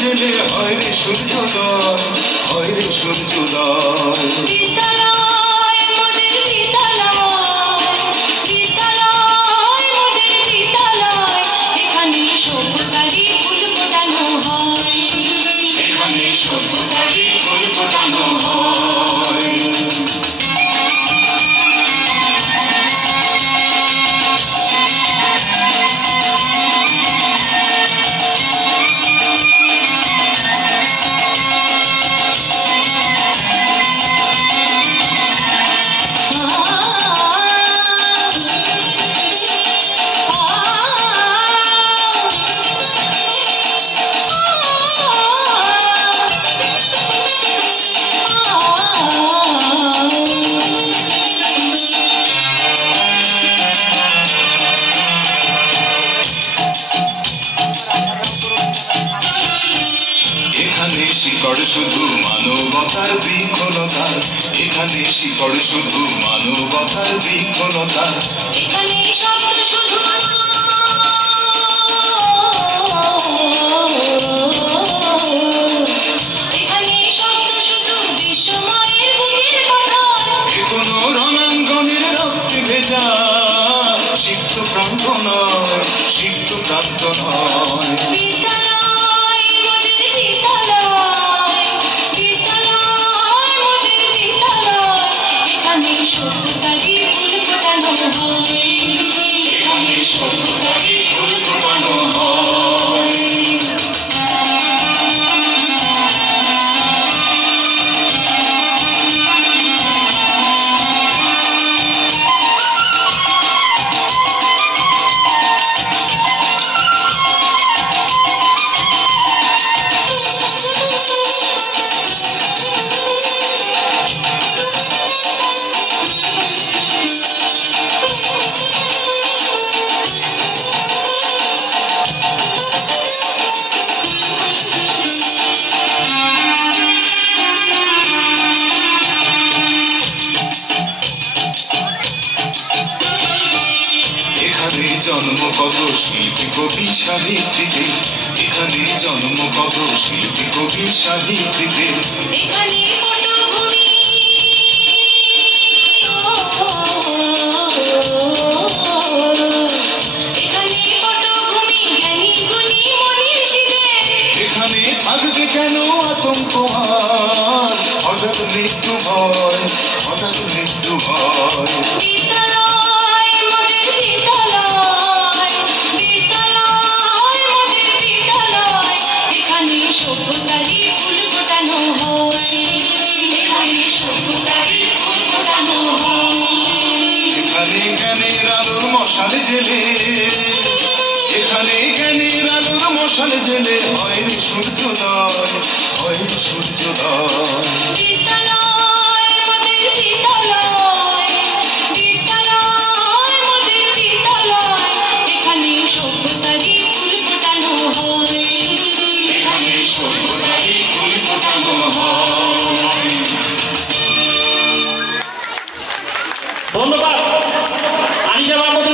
জেলে হয় রে সূর্যোদয়, হয় রে সূর্যোদয়। বিদ্যালয় মোদের বিদ্যালয়, বিদ্যালয় মোদের বিদ্যালয়, এখানে সভ্যতারই ফুল ফোটানো হয়, এখানে সভ্যতারই ফুল ফোটানো হয়। এখানে শিকড় শুধু মানবতার বৃক্ষলতা, এখানে শিকড় শুধু মানবতার বৃক্ষলতা। এখানে শব্দ শুধু এখানে শব্দ শুধু বিশ্বময়ের বুকের কথা, এ কোনো রণাঙ্গনের রক্তে ভেজা সিক্ত প্রান্ত নয়, সিক্ত প্রান্ত নয়। বিদ্যালয় মোদের বিদ্যালয়, বিদ্যালয় মোদের বিদ্যালয়, এখানে সভ্যতারই ফুল ফোটানো হয়, এখানে সভ্যতারই ফুল ফোটানো হয়। এখানে জন্ম কত শিল্পী কবি সাহিত্যিকের, এখানে জন্ম কত শিল্পী কবি সাহিত্যিকের। এখানে পটভূমি এখানে পটভূমি জ্ঞানী গুণী মনীষীদের, এখানে থাকবে কেন আতঙ্ক আর হঠাৎ মৃত্যু ভয়, হঠাৎ মৃত্যু ভয়। বিদ্যালয় মোদের বিদ্যালয়, বিদ্যালয় মোদের বিদ্যালয়, এখানে সভ্যতারই ফুল ফোটানো হয়, এখানে সভ্যতারই ফুল ফোটানো হয়। এখানে জ্ঞানের আলোর মশাল জেলে, এখানে জ্ঞানের আলোর মশাল জেলে হয় রে সূর্যোদয়, হয় রে সূর্যোদয়। বিদ্যালয় মোদের বিদ্যালয়, বিদ্যালয় মোদের বিদ্যালয়, এখানে সভ্যতারই ফুল ফোটানো হয়, এখানে সভ্যতারই ফুল ফোটানো হয়। ধন্যবাদ আনিশা বাবু।